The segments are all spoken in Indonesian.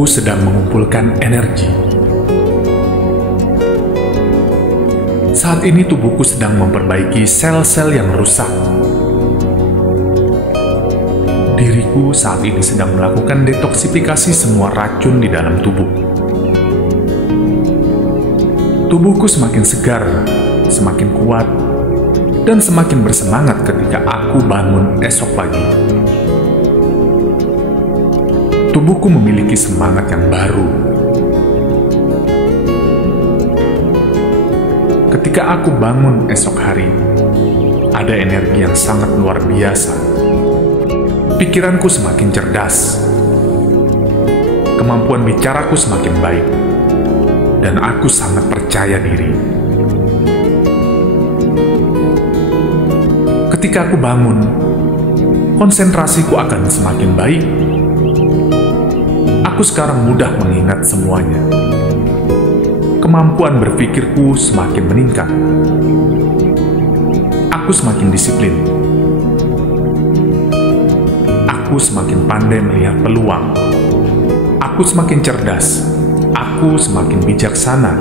Tubuhku sedang mengumpulkan energi. Saat ini tubuhku sedang memperbaiki sel-sel yang rusak. Diriku saat ini sedang melakukan detoksifikasi semua racun di dalam tubuh. Tubuhku semakin segar, semakin kuat, dan semakin bersemangat ketika aku bangun esok pagi. Tubuhku memiliki semangat yang baru. Ketika aku bangun esok hari, ada energi yang sangat luar biasa. Pikiranku semakin cerdas. Kemampuan bicaraku semakin baik. Dan aku sangat percaya diri. Ketika aku bangun, konsentrasiku akan semakin baik. Aku sekarang mudah mengingat semuanya. Kemampuan berpikirku semakin meningkat. Aku semakin disiplin. Aku semakin pandai melihat peluang. Aku semakin cerdas. Aku semakin bijaksana.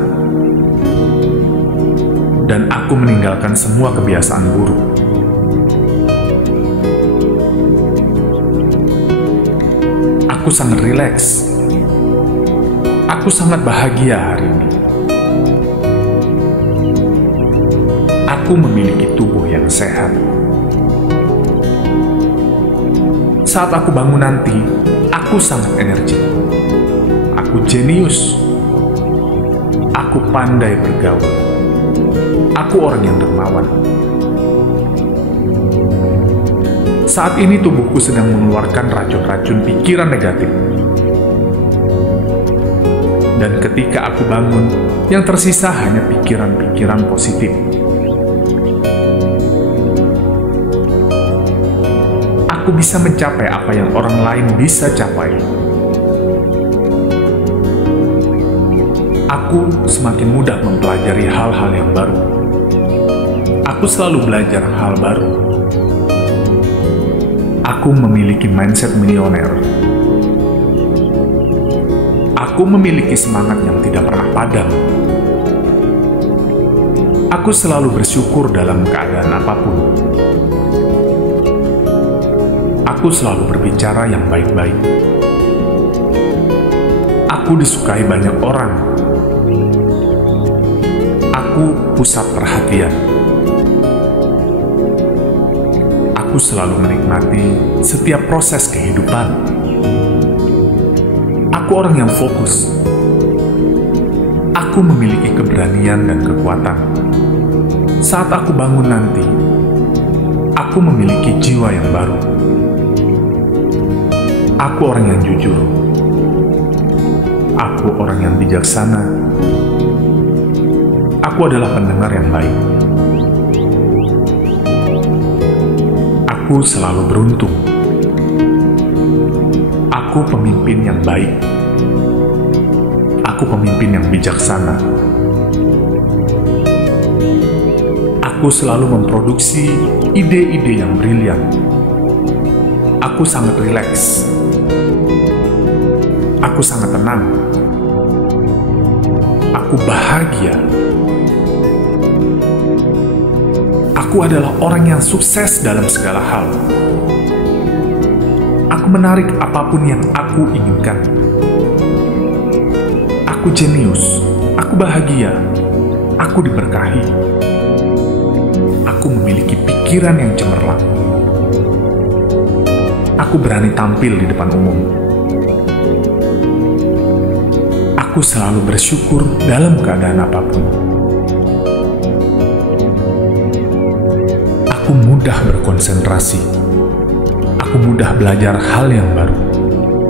Dan aku meninggalkan semua kebiasaan buruk. Aku sangat rileks. Aku sangat bahagia hari ini. Aku memiliki tubuh yang sehat. Saat aku bangun nanti, aku sangat energik. Aku jenius. Aku pandai bergaul. Aku orang yang dermawan. Saat ini tubuhku sedang mengeluarkan racun-racun pikiran negatif. Dan ketika aku bangun, yang tersisa hanya pikiran-pikiran positif. Aku bisa mencapai apa yang orang lain bisa capai. Aku semakin mudah mempelajari hal-hal yang baru. Aku selalu belajar hal baru. Aku memiliki mindset milioner. Aku memiliki semangat yang tidak pernah padam. Aku selalu bersyukur dalam keadaan apapun. Aku selalu berbicara yang baik-baik. Aku disukai banyak orang. Aku pusat perhatian. Aku selalu menikmati setiap proses kehidupan. Aku orang yang fokus. Aku memiliki keberanian dan kekuatan. Saat aku bangun nanti, aku memiliki jiwa yang baru. Aku orang yang jujur. Aku orang yang bijaksana. Aku adalah pendengar yang baik. Aku selalu beruntung. Aku pemimpin yang baik. Aku pemimpin yang bijaksana. Aku selalu memproduksi ide-ide yang brilian. Aku sangat rileks. Aku sangat tenang. Aku bahagia. Aku adalah orang yang sukses dalam segala hal. Aku menarik apapun yang aku inginkan. Aku jenius. Aku bahagia. Aku diberkahi. Aku memiliki pikiran yang cemerlang. Aku berani tampil di depan umum. Aku selalu bersyukur dalam keadaan apapun. Aku mudah berkonsentrasi. Aku mudah belajar hal yang baru.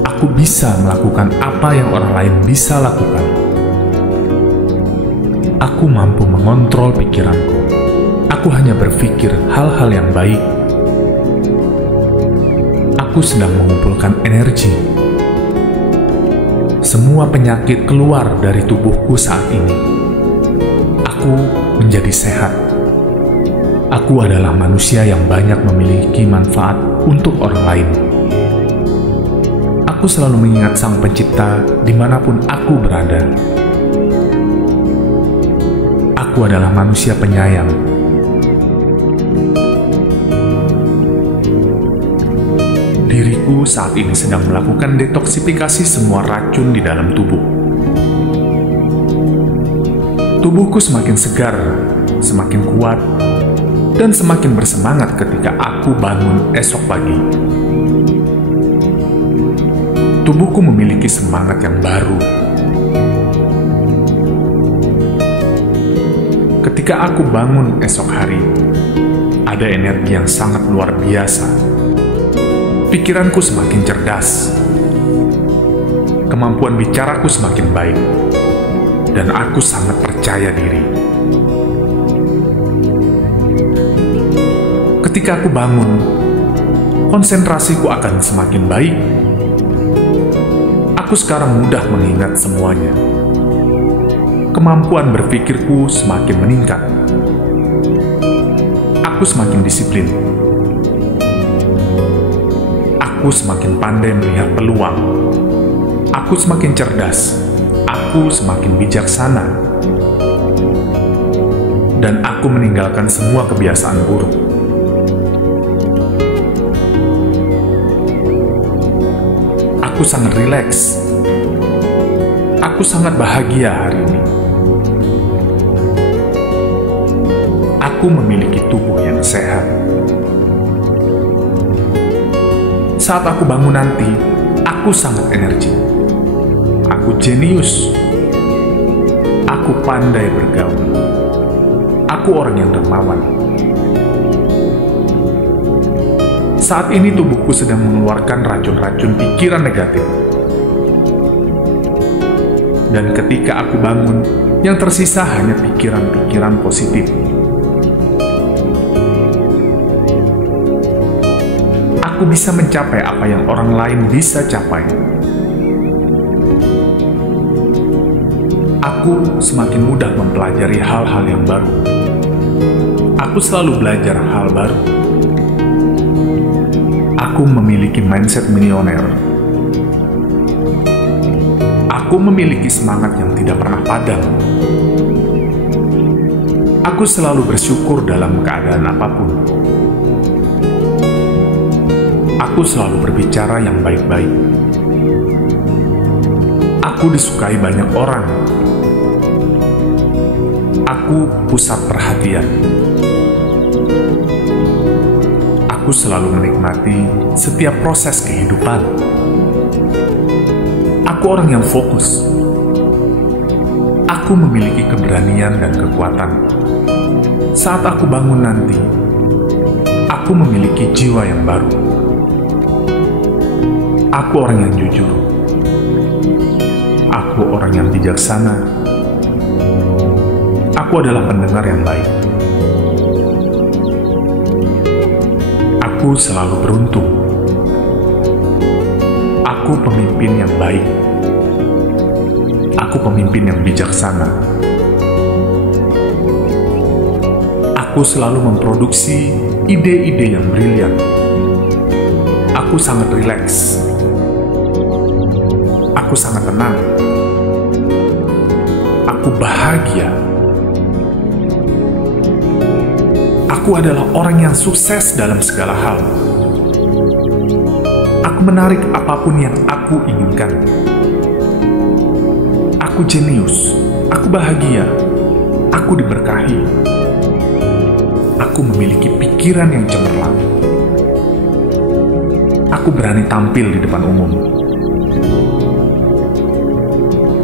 Aku bisa melakukan apa yang orang lain bisa lakukan. Aku mampu mengontrol pikiranku. Aku hanya berpikir hal-hal yang baik. Aku sedang mengumpulkan energi. Semua penyakit keluar dari tubuhku saat ini. Aku menjadi sehat. Aku adalah manusia yang banyak memiliki manfaat untuk orang lain. Aku selalu mengingat Sang Pencipta dimanapun aku berada. Aku adalah manusia penyayang. Diriku saat ini sedang melakukan detoksifikasi semua racun di dalam tubuh. Tubuhku semakin segar, semakin kuat, dan semakin bersemangat ketika aku bangun esok pagi. Tubuhku memiliki semangat yang baru. Ketika aku bangun esok hari, ada energi yang sangat luar biasa. Pikiranku semakin cerdas. Kemampuan bicaraku semakin baik. Dan aku sangat percaya diri. Ketika aku bangun, konsentrasiku akan semakin baik. Aku sekarang mudah mengingat semuanya. Kemampuan berpikirku semakin meningkat. Aku semakin disiplin. Aku semakin pandai melihat peluang. Aku semakin cerdas. Aku semakin bijaksana. Dan aku meninggalkan semua kebiasaan buruk. Aku sangat rileks. Aku sangat bahagia hari ini. Aku memiliki tubuh yang sehat. Saat aku bangun nanti, aku sangat energi. Aku jenius. Aku pandai bergaul. Aku orang yang dermawan. Saat ini tubuhku sedang mengeluarkan racun-racun pikiran negatif. Dan ketika aku bangun, yang tersisa hanya pikiran-pikiran positif. Aku bisa mencapai apa yang orang lain bisa capai. Aku semakin mudah mempelajari hal-hal yang baru. Aku selalu belajar hal baru. Aku memiliki mindset milioner. Aku memiliki semangat yang tidak pernah padam. Aku selalu bersyukur dalam keadaan apapun. Aku selalu berbicara yang baik-baik. Aku disukai banyak orang. Aku pusat perhatian. Aku selalu menikmati setiap proses kehidupan. Aku orang yang fokus. Aku memiliki keberanian dan kekuatan. Saat aku bangun nanti, aku memiliki jiwa yang baru. Aku orang yang jujur. Aku orang yang bijaksana. Aku adalah pendengar yang baik. Aku selalu beruntung. Aku pemimpin yang baik. Aku pemimpin yang bijaksana. Aku selalu memproduksi ide-ide yang brilian. Aku sangat rileks. Aku sangat tenang. Aku bahagia. Aku adalah orang yang sukses dalam segala hal. Aku menarik apapun yang aku inginkan. Aku jenius. Aku bahagia. Aku diberkahi. Aku memiliki pikiran yang cemerlang. Aku berani tampil di depan umum.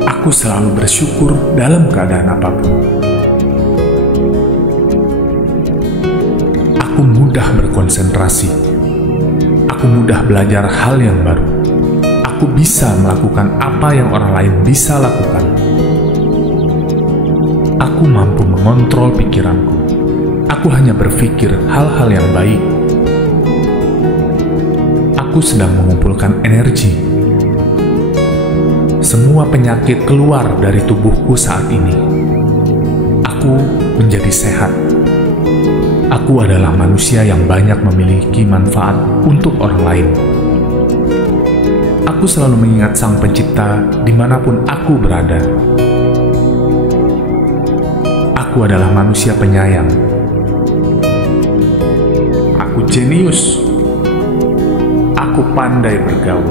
Aku selalu bersyukur dalam keadaan apapun. Aku mudah berkonsentrasi. Aku mudah belajar hal yang baru. Aku bisa melakukan apa yang orang lain bisa lakukan. Aku mampu mengontrol pikiranku. Aku hanya berpikir hal-hal yang baik. Aku sedang mengumpulkan energi. Semua penyakit keluar dari tubuhku saat ini. Aku menjadi sehat. Aku adalah manusia yang banyak memiliki manfaat untuk orang lain. Aku Aku selalu mengingat Sang Pencipta dimanapun aku berada. Aku adalah manusia penyayang. Aku jenius. Aku pandai bergaul.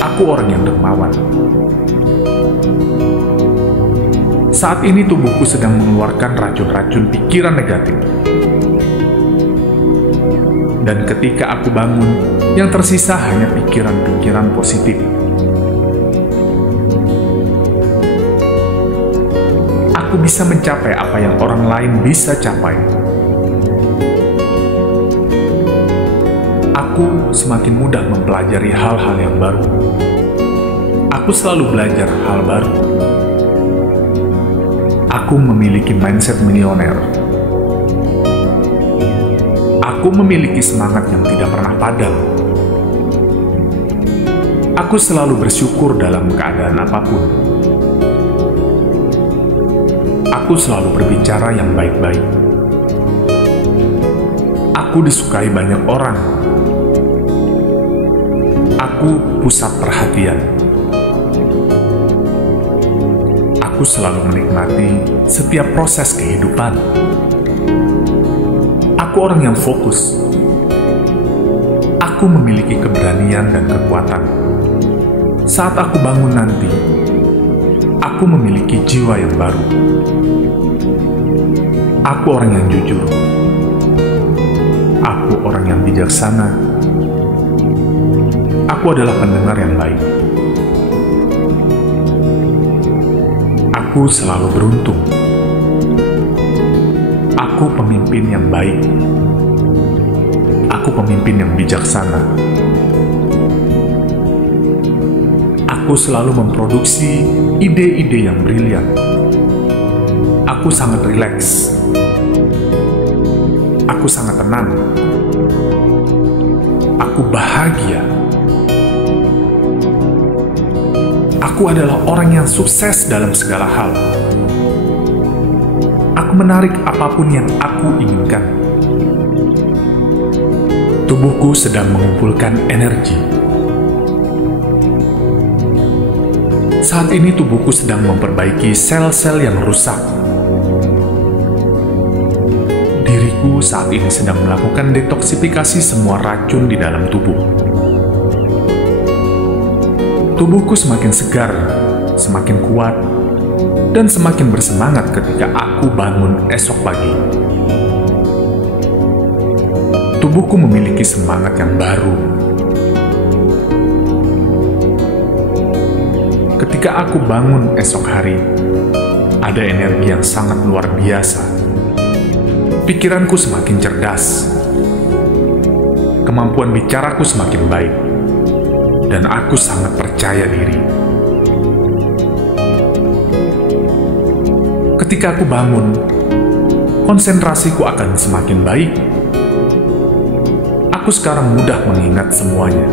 Aku orang yang dermawan. Saat ini tubuhku sedang mengeluarkan racun-racun pikiran negatif. Dan ketika aku bangun, yang tersisa hanya pikiran-pikiran positif. Aku bisa mencapai apa yang orang lain bisa capai. Aku semakin mudah mempelajari hal-hal yang baru. Aku selalu belajar hal baru. Aku memiliki mindset milioner. Aku memiliki semangat yang tidak pernah padam. Aku selalu bersyukur dalam keadaan apapun. Aku selalu berbicara yang baik-baik. Aku disukai banyak orang. Aku pusat perhatian. Aku selalu menikmati setiap proses kehidupan. Aku orang yang fokus. Aku memiliki keberanian dan kekuatan. Saat aku bangun nanti, aku memiliki jiwa yang baru. Aku orang yang jujur. Aku orang yang bijaksana. Aku adalah pendengar yang baik. Aku selalu beruntung. Aku pemimpin yang baik. Aku pemimpin yang bijaksana. Aku selalu memproduksi ide-ide yang brilian. Aku sangat rileks. Aku sangat tenang. Aku bahagia. Aku adalah orang yang sukses dalam segala hal. Aku menarik apapun yang aku inginkan. Tubuhku sedang mengumpulkan energi. Saat ini tubuhku sedang memperbaiki sel-sel yang rusak. Diriku saat ini sedang melakukan detoksifikasi semua racun di dalam tubuh. Tubuhku semakin segar, semakin kuat, dan semakin bersemangat ketika aku bangun esok pagi. Tubuhku memiliki semangat yang baru. Ketika aku bangun esok hari, ada energi yang sangat luar biasa. Pikiranku semakin cerdas. Kemampuan bicaraku semakin baik. Dan aku sangat percaya diri. Ketika aku bangun, konsentrasiku akan semakin baik. Aku sekarang mudah mengingat semuanya.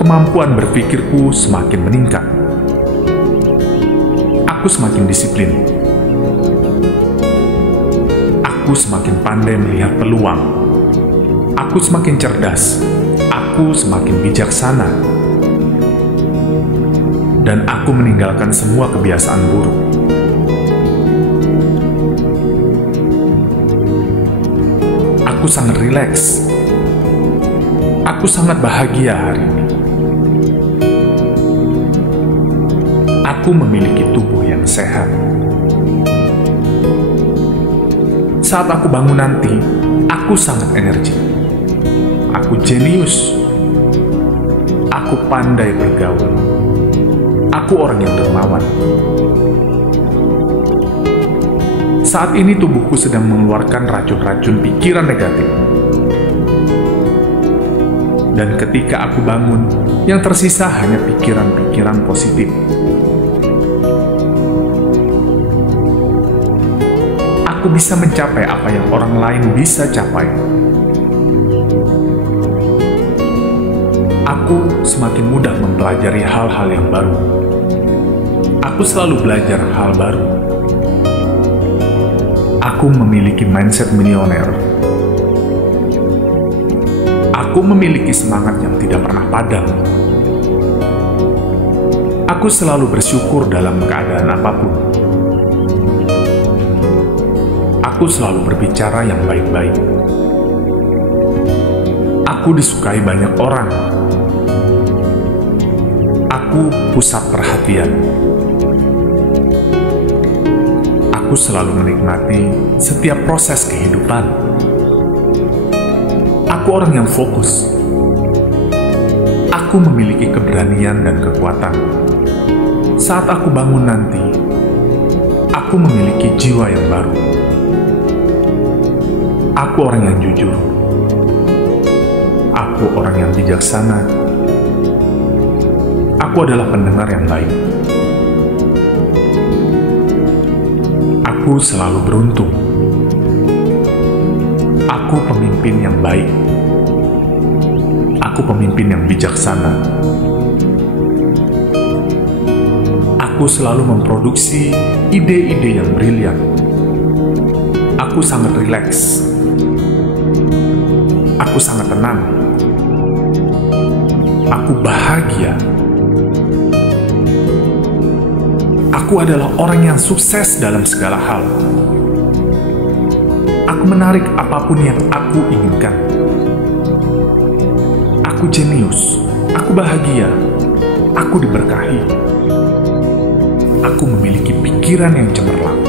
Kemampuan berpikirku semakin meningkat. Aku semakin disiplin. Aku semakin pandai melihat peluang. Aku semakin cerdas. Aku semakin bijaksana. Dan aku meninggalkan semua kebiasaan buruk. Aku sangat rileks. Aku sangat bahagia hari ini. Aku memiliki tubuh yang sehat. Saat aku bangun nanti, aku sangat energi. Aku jenius. Aku pandai bergaul. Aku orang yang dermawan. Saat ini tubuhku sedang mengeluarkan racun-racun pikiran negatif. Dan ketika aku bangun, yang tersisa hanya pikiran-pikiran positif. Aku bisa mencapai apa yang orang lain bisa capai. Aku semakin mudah mempelajari hal-hal yang baru. Aku selalu belajar hal baru. Aku memiliki mindset milioner. Aku Aku memiliki semangat yang tidak pernah padam. Aku selalu bersyukur dalam keadaan apapun. Aku selalu berbicara yang baik-baik. Aku disukai banyak orang. Aku pusat perhatian. Aku selalu menikmati setiap proses kehidupan. Aku orang yang fokus. Aku memiliki keberanian dan kekuatan. Saat aku bangun nanti, aku memiliki jiwa yang baru. Aku orang yang jujur. Aku orang yang bijaksana. Aku adalah pendengar yang baik. Aku selalu beruntung. Aku pemimpin yang baik. Aku pemimpin yang bijaksana. Aku selalu memproduksi ide-ide yang brilian. Aku sangat rileks. Aku sangat tenang. Aku bahagia. Aku adalah orang yang sukses dalam segala hal. Aku menarik apapun yang aku inginkan. Aku jenius. Aku bahagia. Aku diberkahi. Aku memiliki pikiran yang cemerlang.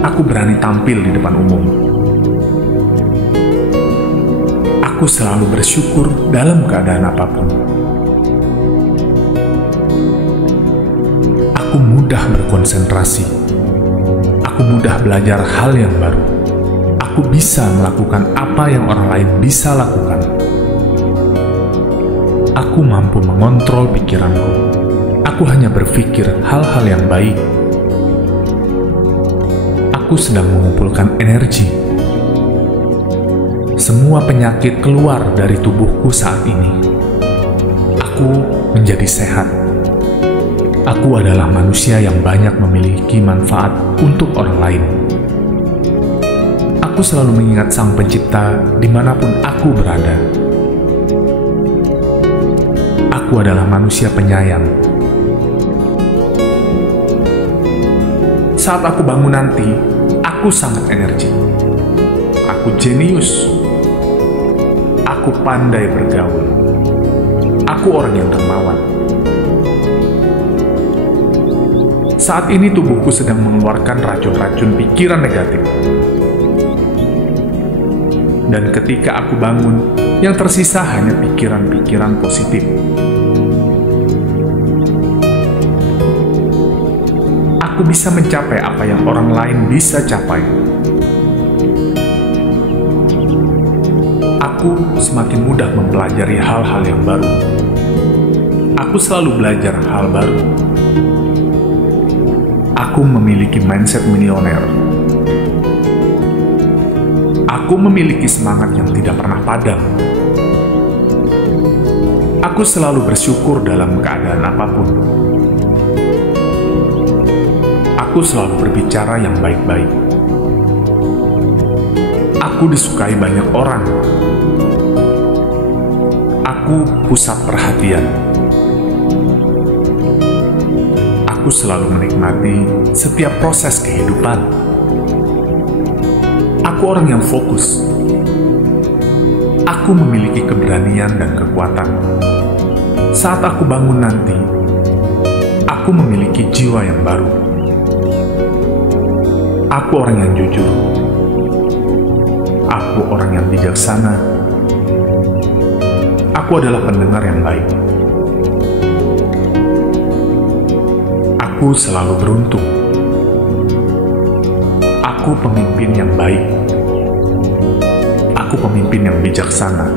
Aku berani tampil di depan umum. Aku selalu bersyukur dalam keadaan apapun. Aku mudah berkonsentrasi. Aku mudah belajar hal yang baru. Aku bisa melakukan apa yang orang lain bisa lakukan. Aku mampu mengontrol pikiranku. Aku hanya berpikir hal-hal yang baik. Aku sedang mengumpulkan energi. Semua penyakit keluar dari tubuhku saat ini. Aku menjadi sehat. Aku adalah manusia yang banyak memiliki manfaat untuk orang lain. Aku selalu mengingat Sang Pencipta dimanapun aku berada. Aku adalah manusia penyayang. Saat aku bangun nanti, aku sangat energi. Aku jenius. Aku pandai bergaul. Aku orang yang dermawan. Saat ini tubuhku sedang mengeluarkan racun-racun pikiran negatif. Dan ketika aku bangun, yang tersisa hanya pikiran-pikiran positif. Aku bisa mencapai apa yang orang lain bisa capai. Aku semakin mudah mempelajari hal-hal yang baru. Aku selalu belajar hal baru. Aku memiliki mindset milioner. Aku memiliki semangat yang tidak pernah padam. Aku selalu bersyukur dalam keadaan apapun. Aku selalu berbicara yang baik-baik. Aku disukai banyak orang. Aku pusat perhatian. Aku selalu menikmati setiap proses kehidupan. Aku orang yang fokus. Aku memiliki keberanian dan kekuatan. Saat aku bangun nanti, aku memiliki jiwa yang baru. Aku orang yang jujur. Aku orang yang bijaksana. Aku adalah pendengar yang baik. Aku selalu beruntung. Aku pemimpin yang baik. Aku pemimpin yang bijaksana.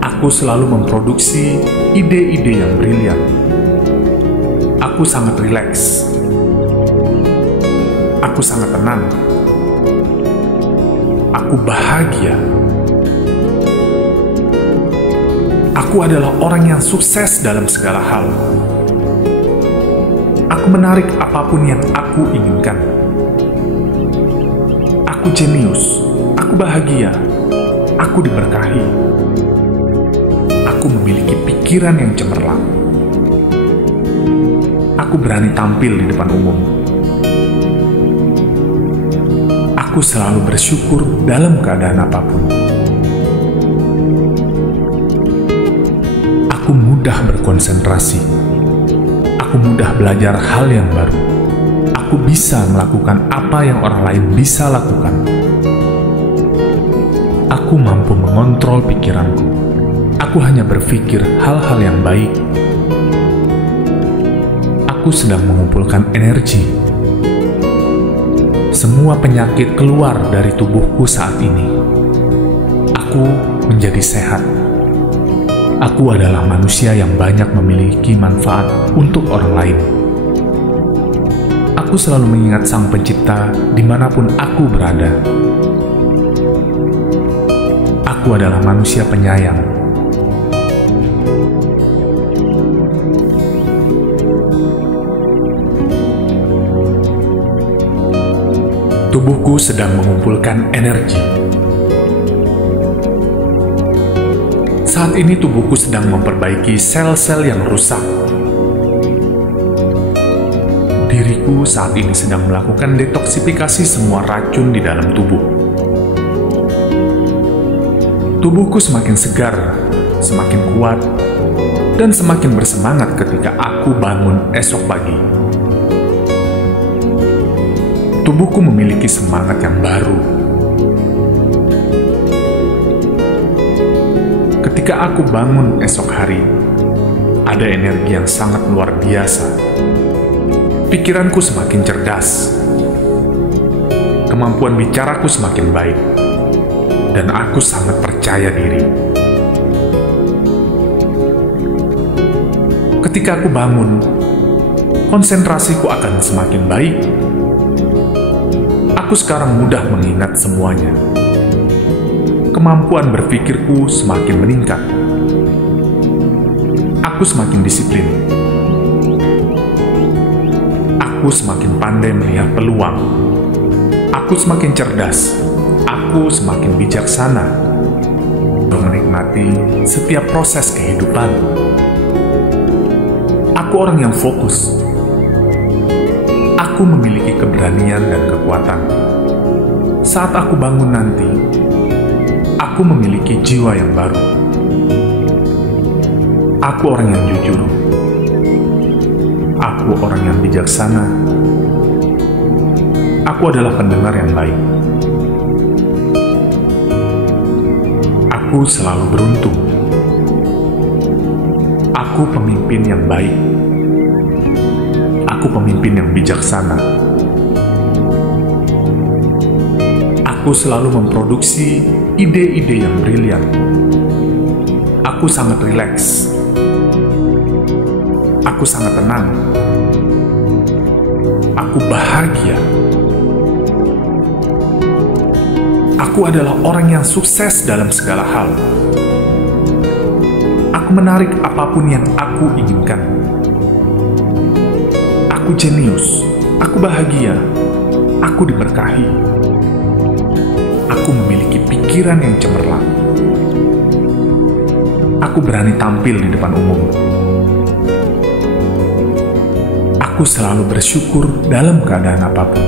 Aku selalu memproduksi ide-ide yang brilian. Aku sangat rileks. Aku sangat tenang. Aku bahagia. Aku adalah orang yang sukses dalam segala hal. Aku menarik apapun yang aku inginkan. Aku jenius, aku bahagia, aku diberkahi. Aku memiliki pikiran yang cemerlang. Aku berani tampil di depan umum. Aku selalu bersyukur dalam keadaan apapun. Aku mudah berkonsentrasi. Aku mudah belajar hal yang baru. Aku bisa melakukan apa yang orang lain bisa lakukan. Aku mampu mengontrol pikiranku. Aku hanya berpikir hal-hal yang baik. Aku sedang mengumpulkan energi. Semua penyakit keluar dari tubuhku saat ini. Aku menjadi sehat. Aku adalah manusia yang banyak memiliki manfaat untuk orang lain. Aku selalu mengingat Sang Pencipta dimanapun aku berada. Aku adalah manusia penyayang. Tubuhku sedang mengumpulkan energi. Saat ini tubuhku sedang memperbaiki sel-sel yang rusak. Diriku saat ini sedang melakukan detoksifikasi semua racun di dalam tubuh. Tubuhku semakin segar, semakin kuat, dan semakin bersemangat ketika aku bangun esok pagi. Tubuhku memiliki semangat yang baru. Ketika aku bangun esok hari, ada energi yang sangat luar biasa. Pikiranku semakin cerdas. Kemampuan bicaraku semakin baik. Dan aku sangat percaya diri. Ketika aku bangun, konsentrasiku akan semakin baik. Aku sekarang mudah mengingat semuanya. Kemampuan berpikirku semakin meningkat. Aku semakin disiplin. Aku semakin pandai melihat peluang. Aku semakin cerdas. Aku semakin bijaksana. Menikmati setiap proses kehidupan. Aku orang yang fokus. Aku memiliki keberanian dan kekuatan. Saat aku bangun nanti, aku memiliki jiwa yang baru. Aku orang yang jujur. Aku orang yang bijaksana. Aku adalah pendengar yang baik. Aku selalu beruntung. Aku pemimpin yang baik. Aku pemimpin yang bijaksana. Aku selalu memproduksi ide-ide yang brilian. Aku sangat rileks. Aku sangat tenang. Aku bahagia. Aku adalah orang yang sukses dalam segala hal. Aku menarik apapun yang aku inginkan. Aku jenius, aku bahagia, aku diberkahi. Aku memiliki pikiran yang cemerlang. Aku berani tampil di depan umum. Aku selalu bersyukur dalam keadaan apapun.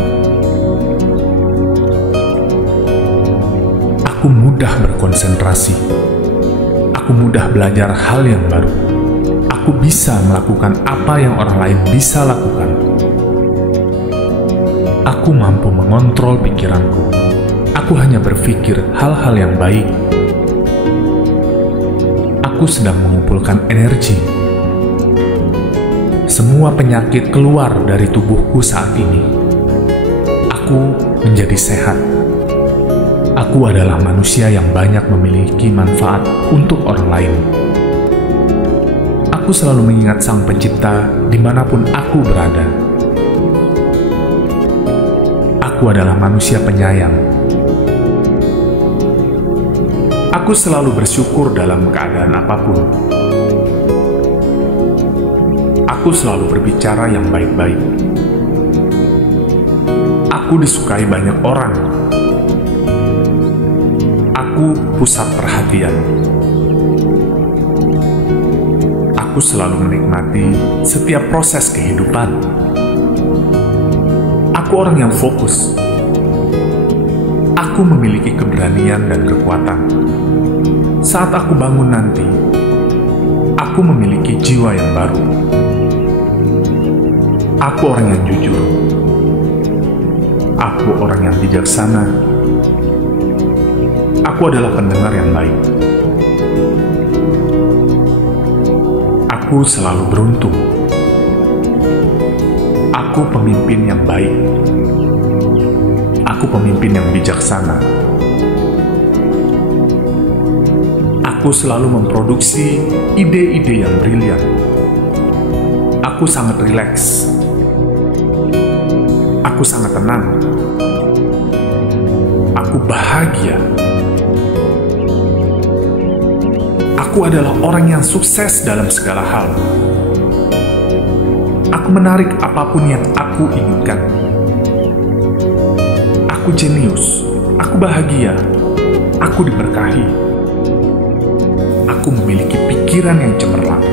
Aku mudah berkonsentrasi. Aku mudah belajar hal yang baru. Aku bisa melakukan apa yang orang lain bisa lakukan. Aku mampu mengontrol pikiranku. Aku hanya berpikir hal-hal yang baik. Aku sedang mengumpulkan energi. Semua penyakit keluar dari tubuhku saat ini. Aku menjadi sehat. Aku adalah manusia yang banyak memiliki manfaat untuk orang lain. Aku selalu mengingat Sang Pencipta dimanapun aku berada. Aku adalah manusia penyayang. Aku selalu bersyukur dalam keadaan apapun. Aku selalu berbicara yang baik-baik. Aku disukai banyak orang. Aku pusat perhatian. Aku selalu menikmati setiap proses kehidupan. Aku orang yang fokus. Aku memiliki keberanian dan kekuatan. Saat aku bangun nanti, aku memiliki jiwa yang baru. Aku orang yang jujur. Aku orang yang bijaksana. Aku adalah pendengar yang baik. Aku selalu beruntung. Aku pemimpin yang baik. Aku pemimpin yang bijaksana. Aku selalu memproduksi ide-ide yang brilian. Aku sangat rileks. Aku sangat tenang. Aku bahagia. Aku adalah orang yang sukses dalam segala hal. Aku menarik apapun yang aku inginkan. Aku jenius. Aku bahagia. Aku diberkahi. Aku memiliki pikiran yang cemerlang.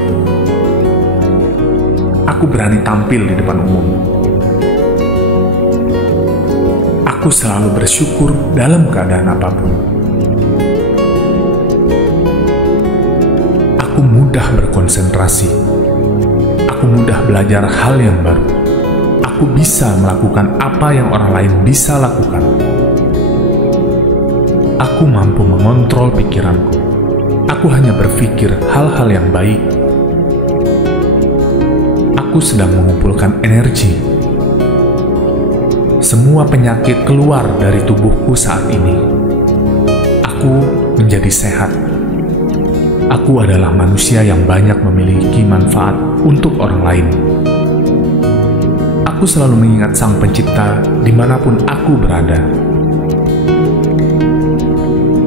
Aku berani tampil di depan umum. Aku selalu bersyukur dalam keadaan apapun. Aku mudah berkonsentrasi. Aku mudah belajar hal yang baru. Aku bisa melakukan apa yang orang lain bisa lakukan. Aku mampu mengontrol pikiranku. Aku hanya berpikir hal-hal yang baik. Aku sedang mengumpulkan energi. Semua penyakit keluar dari tubuhku saat ini. Aku menjadi sehat. Aku adalah manusia yang banyak memiliki manfaat untuk orang lain. Aku selalu mengingat Sang Pencipta dimanapun aku berada.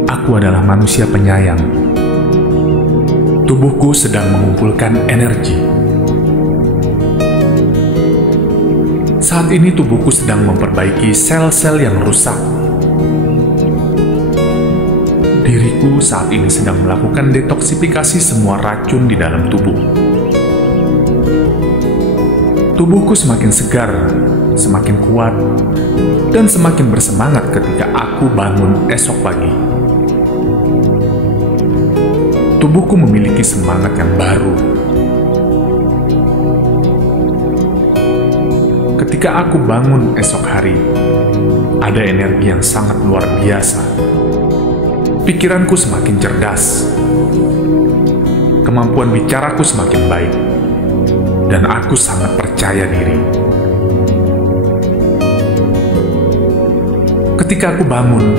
Aku adalah manusia penyayang. Tubuhku sedang mengumpulkan energi. Saat ini tubuhku sedang memperbaiki sel-sel yang rusak. Diriku saat ini sedang melakukan detoksifikasi semua racun di dalam tubuh. Tubuhku semakin segar, semakin kuat, dan semakin bersemangat ketika aku bangun esok pagi. Tubuhku memiliki semangat yang baru. Ketika aku bangun esok hari, ada energi yang sangat luar biasa. Pikiranku semakin cerdas. Kemampuan bicaraku semakin baik. Dan aku sangat percaya diri. Ketika aku bangun,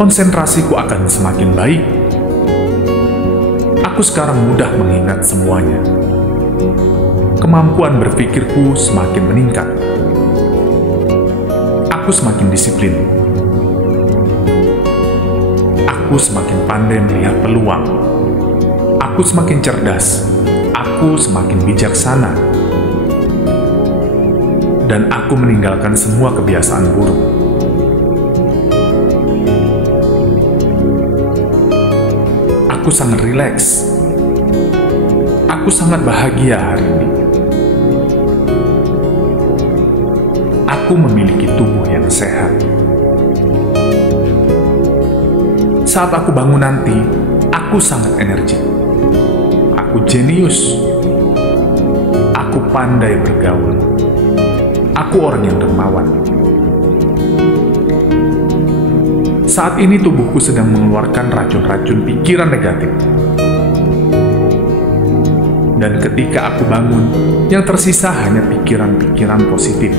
konsentrasiku akan semakin baik. Aku sekarang mudah mengingat semuanya. Kemampuan berpikirku semakin meningkat. Aku semakin disiplin. Aku semakin pandai melihat peluang. Aku semakin cerdas. Aku semakin bijaksana. Dan aku meninggalkan semua kebiasaan buruk. Aku sangat rileks. Aku sangat bahagia hari ini. Aku memiliki tubuh yang sehat. Saat aku bangun nanti, aku sangat energik. Aku jenius. Aku pandai bergaul. Aku orang yang dermawan. Saat ini tubuhku sedang mengeluarkan racun-racun pikiran negatif. Dan ketika aku bangun, yang tersisa hanya pikiran-pikiran positif.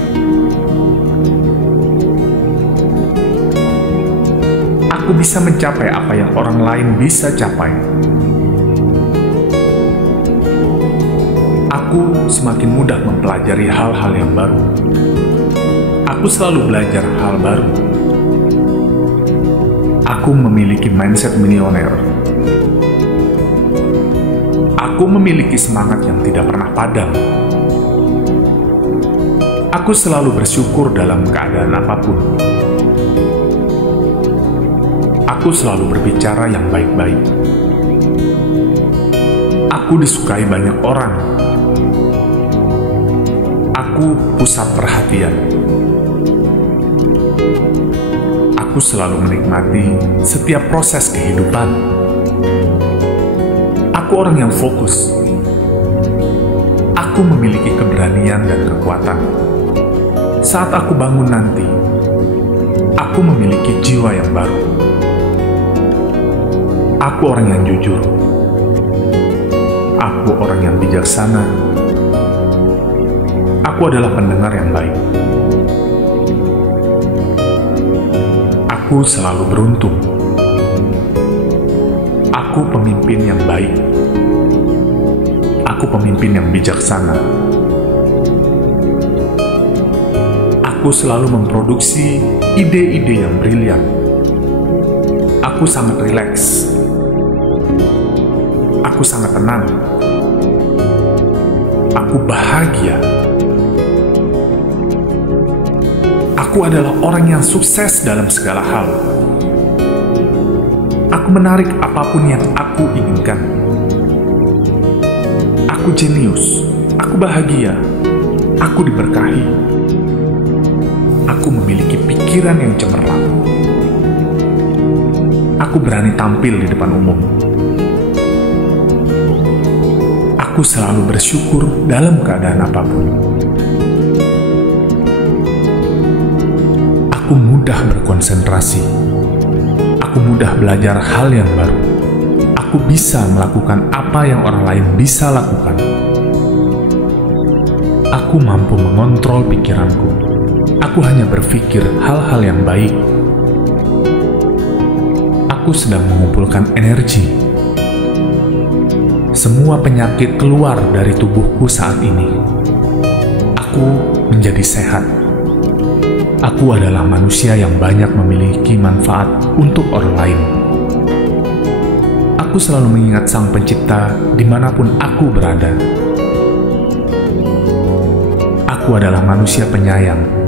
Aku bisa mencapai apa yang orang lain bisa capai. Aku semakin mudah mempelajari hal-hal yang baru. Aku selalu belajar hal baru. Aku memiliki mindset milioner. Aku memiliki semangat yang tidak pernah padam. Aku selalu bersyukur dalam keadaan apapun. Aku Aku selalu berbicara yang baik-baik. Aku disukai banyak orang. Aku pusat perhatian. Aku selalu menikmati setiap proses kehidupan. Aku orang yang fokus. Aku memiliki keberanian dan kekuatan. Saat aku bangun nanti, aku memiliki jiwa yang baru. Aku orang yang jujur. Aku orang yang bijaksana. Aku adalah pendengar yang baik. Aku selalu beruntung. Aku pemimpin yang baik. Aku pemimpin yang bijaksana. Aku selalu memproduksi ide-ide yang brilian. Aku sangat rileks. Aku sangat tenang. Aku bahagia. Aku adalah orang yang sukses dalam segala hal. Aku menarik apapun yang aku inginkan. Aku jenius. Aku bahagia. Aku diberkahi. Aku memiliki pikiran yang cemerlang. Aku berani tampil di depan umum. Aku selalu bersyukur dalam keadaan apapun. Aku mudah berkonsentrasi. Aku mudah belajar hal yang baru. Aku bisa melakukan apa yang orang lain bisa lakukan. Aku mampu mengontrol pikiranku. Aku hanya berpikir hal-hal yang baik. Aku sedang mengumpulkan energi. Semua penyakit keluar dari tubuhku saat ini. Aku menjadi sehat. Aku adalah manusia yang banyak memiliki manfaat untuk orang lain. Aku selalu mengingat Sang Pencipta dimanapun aku berada. Aku adalah manusia penyayang.